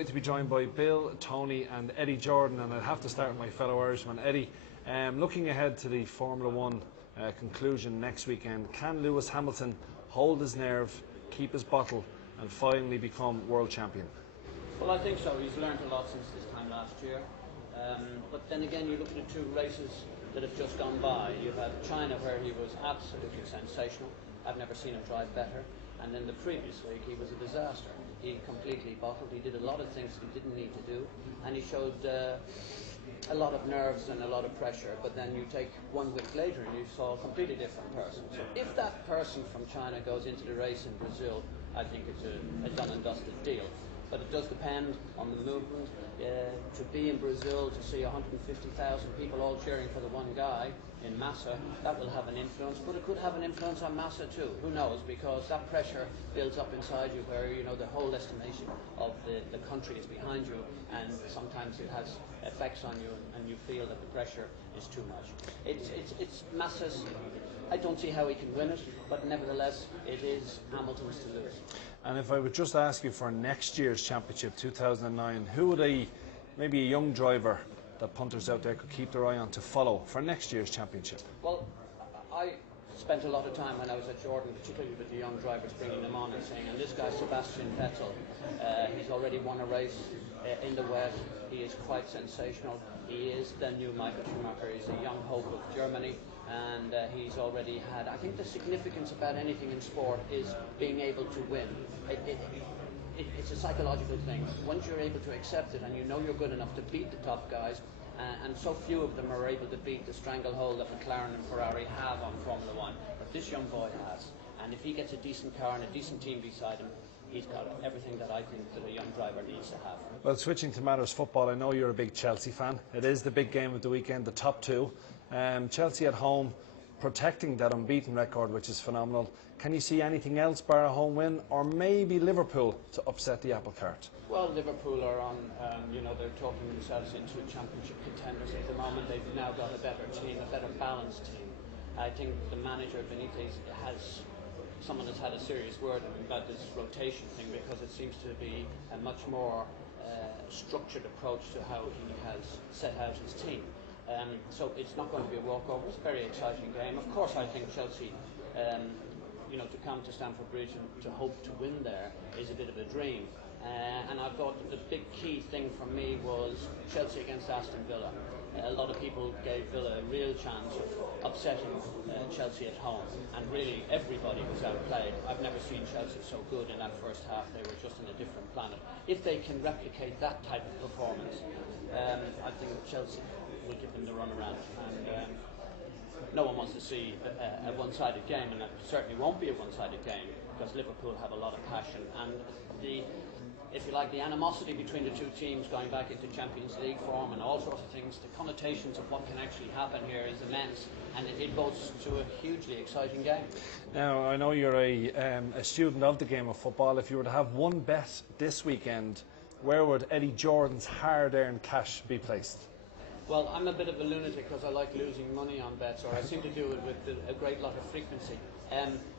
delighted to be joined by Bill, Tony and Eddie Jordan, and I'd have to start with my fellow Irishman. Eddie, looking ahead to the Formula One conclusion next weekend, can Lewis Hamilton hold his nerve, keep his bottle and finally become world champion? Well, I think so. He's learned a lot since this time last year. But then again, you look at the two races that have just gone by. You have China, where he was absolutely sensational. I've never seen him drive better. And then the previous week, he was a disaster. He completely bottled. He did a lot of things he didn't need to do. And he showed a lot of nerves and a lot of pressure. But then you take 1 week later and you saw a completely different person. So if that person from China goes into the race in Brazil, I think it's a done and dusted deal. But it does depend on the movement. To be in Brazil, to see 150,000 people all cheering for the one guy in Massa, that will have an influence. But it could have an influence on Massa too. Who knows? Because that pressure builds up inside you, where you know the whole estimation of the country is behind you, and sometimes it has effects on you, and you feel that the pressure is too much. It's Massa's. I don't see how he can win it, but nevertheless, it is Hamilton's to lose. And if I would just ask you for next year's championship, 2009, who would maybe a young driver that punters out there could keep their eye on to follow for next year's championship? Well, I spent a lot of time when I was at Jordan, particularly with the young drivers, bringing them on and saying, and this guy Sebastian Vettel, he's already won a race in the West. He is quite sensational. He is the new Michael Schumacher. He's a young hope of Germany, and he's already had, I think the significance about anything in sport is being able to win. It's a psychological thing. Once you're able to accept it and you know you're good enough to beat the top guys, and so few of them are able to beat the stranglehold that McLaren and Ferrari have on Formula One, but this young boy has. And if he gets a decent car and a decent team beside him, he's got everything that I think that a young driver needs to have. Well, switching to matters football, I know you're a big Chelsea fan. It is the big game of the weekend, the top two. Chelsea at home, protecting that unbeaten record, which is phenomenal. Can you see anything else bar a home win, or maybe Liverpool to upset the apple cart? Well, Liverpool are on, they're talking themselves into championship contenders at the moment. They've now got a better team, a better balanced team. I think the manager Benitez someone has had a serious word about this rotation thing, because it seems to be a much more structured approach to how he has set out his team. So it's not going to be a walkover. It's a very exciting game. Of course, I think Chelsea, to come to Stamford Bridge and to hope to win there is a bit of a dream. And I thought that the big key thing for me was Chelsea against Aston Villa. A lot of people gave Villa a real chance of upsetting Chelsea at home, and really everybody was outplayed. I've never seen Chelsea so good in that first half. They were just on a different planet. If they can replicate that type of performance, I think Chelsea will give them the runaround. And no one wants to see a one-sided game, and it certainly won't be a one-sided game, because Liverpool have a lot of passion, and if you like, the animosity between the two teams going back into Champions League form and all sorts of things, the connotations of what can actually happen here is immense, and it goes to a hugely exciting game. Now, I know you're a student of the game of football. If you were to have one bet this weekend, where would Eddie Jordan's hard-earned cash be placed? Well, I'm a bit of a lunatic because I like losing money on bets, or I seem to do it with a great lot of frequency.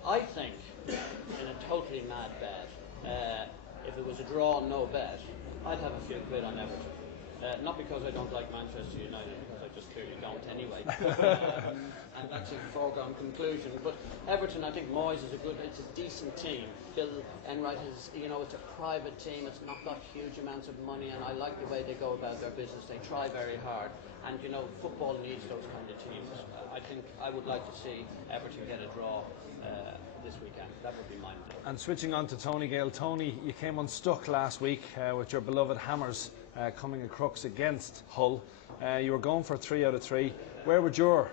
I think, in a totally mad bet, if it was a draw, no bet, I'd have a few quid on Everton. Not because I don't like Manchester United, because I just clearly don't anyway. And that's a foregone conclusion. But Everton, I think Moyes is it's a decent team. Bill Enright is, it's a private team. It's not got huge amounts of money, and I like the way they go about their business. They try very hard, and football needs those kind of teams. I think I would like to see Everton get a draw this weekend. That would be mine. And switching on to Tony Gale. Tony, you came unstuck last week with your beloved Hammers coming a crux against Hull. You were going for 3 out of 3. Where would your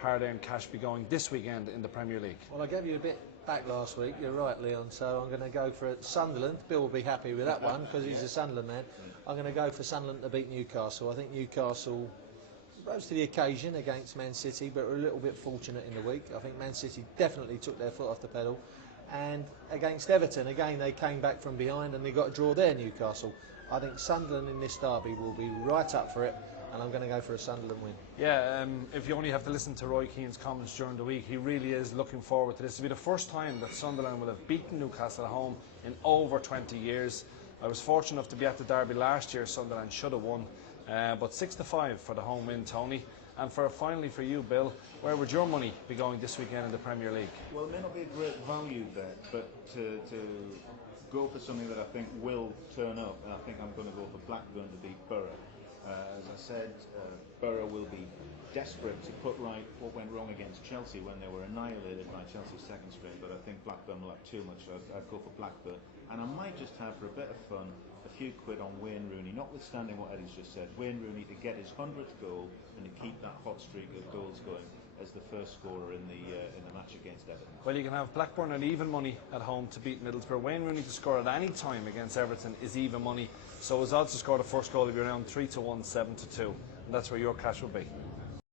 hard-earned cash be going this weekend in the Premier League? Well, I gave you a bit back last week, you're right, Leon, so I'm going to go for Sunderland. Bill will be happy with that one because he's a Sunderland man. I'm going to go for Sunderland to beat Newcastle. I think Newcastle rose to the occasion against Man City, but were a little bit fortunate in the week. I think Man City definitely took their foot off the pedal. And against Everton, again, they came back from behind and they got a draw there, Newcastle. I think Sunderland in this derby will be right up for it, and I'm going to go for a Sunderland win. Yeah, if you only have to listen to Roy Keane's comments during the week, he really is looking forward to this. It'll be the first time that Sunderland will have beaten Newcastle at home in over 20 years. I was fortunate enough to be at the derby last year. Sunderland should have won, but 6-5 for the home win, Tony. And finally for you, Bill, where would your money be going this weekend in the Premier League? Well, it may not be a great value bet, but to go for something that I think will turn up, and I think I'm going to go for Blackburn to beat Borough. As I said, Borough will be desperate to put right what went wrong against Chelsea when they were annihilated by Chelsea's second string, but I think Blackburn will have too much, so I'd go for Blackburn. And I might just have, for a bit of fun, a few quid on Wayne Rooney, notwithstanding what Eddie's just said. Wayne Rooney to get his 100th goal and to keep that hot streak of goals going as the first scorer in the match against Everton. Well, you can have Blackburn at even money at home to beat Middlesbrough. Wayne Rooney to score at any time against Everton is even money. So his odds to score the first goal will be around 3-1, 7-2. And that's where your cash will be.